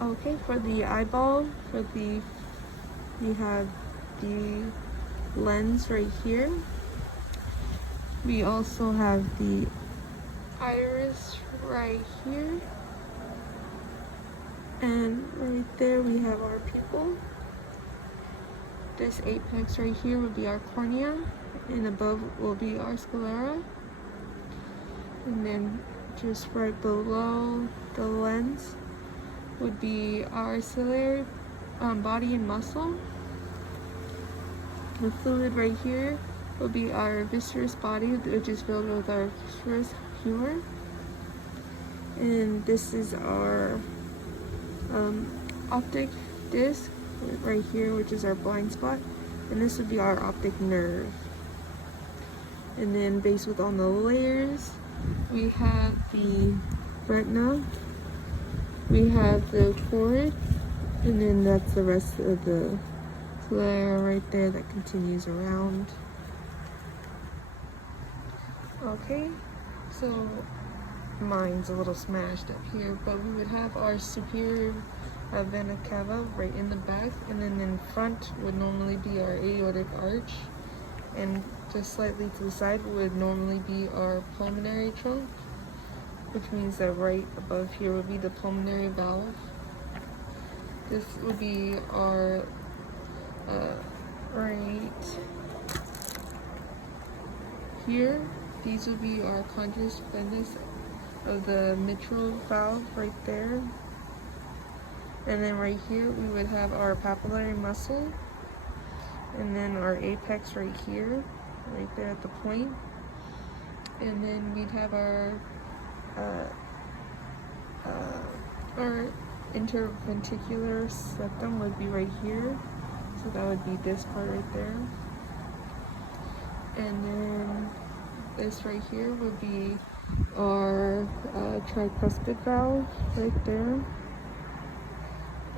Okay, for the eyeball, we have the lens right here. We also have the iris right here. And right there we have our pupil. This apex right here would be our cornea, and above will be our sclera. And then just right below the lens would be our ciliary body and muscle. The fluid right here will be our viscerous body, which is filled with our viscerous humor. And this is our optic disc right here, which is our blind spot. And this would be our optic nerve. And then based with on the layers, we have the retina, we have the choroid, and then that's the rest of the layer right there that continues around. Okay, so mine's a little smashed up here, but we would have our superior vena cava right in the back, and then in front would normally be our aortic arch, and just slightly to the side would normally be our pulmonary trunk, which means that right above here would be the pulmonary valve. This would be our right here. These would be our conjus venous of the mitral valve right there. And then right here we would have our papillary muscle, and then our apex right here, right there at the point. And then we'd have our interventricular septum would be right here, so that would be this part right there. And then this right here would be our tricuspid valve right there.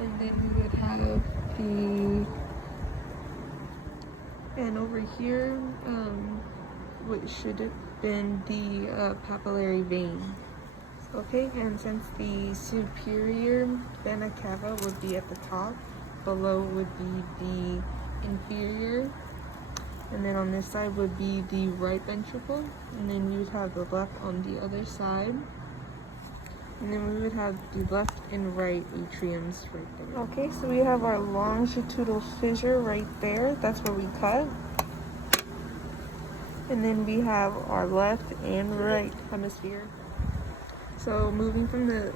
And then we would have and over here, what should have been the papillary vein. Okay, and since the superior vena cava would be at the top, below would be the inferior, and then on this side would be the right ventricle, and then you would have the left on the other side. And then we would have the left and right atriums right there. Okay, so we have our longitudinal fissure right there. That's where we cut. And then we have our left and right hemisphere. So moving from the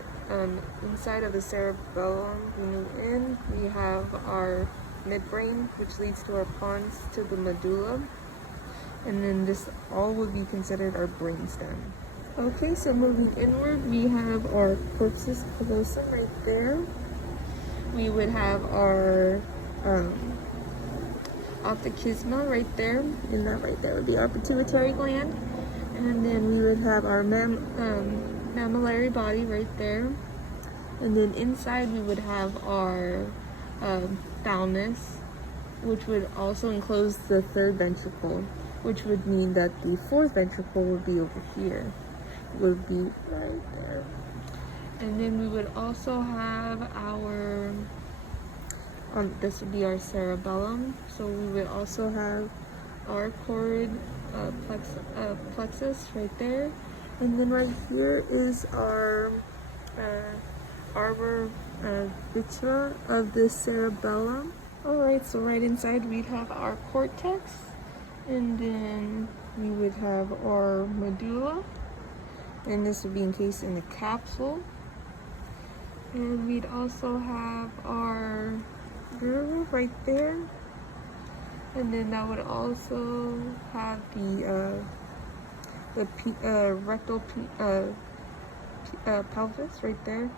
inside of the cerebellum, we move in. We have our midbrain, which leads to our pons to the medulla. And then this all would be considered our brainstem. Okay, so moving inward, we have our corpus callosum right there. We would have our optic chiasma right there, and that right there would be our pituitary gland. And then we would have our mammillary body right there. And then inside we would have our thalamus, which would also enclose the third ventricle, which would mean that the fourth ventricle would be over here. Would be right there. And then we would also have our this would be our cerebellum, so we would also have our choroid plexus right there. And then right here is our arbor vitera of the cerebellum. Alright, so right inside we'd have our cortex, and then we would have our medulla, and this would be encased in the capsule. And we'd also have our girdle right there, and then that would also have the rectal pelvis right there,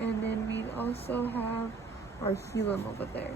and then we'd also have our hilum over there.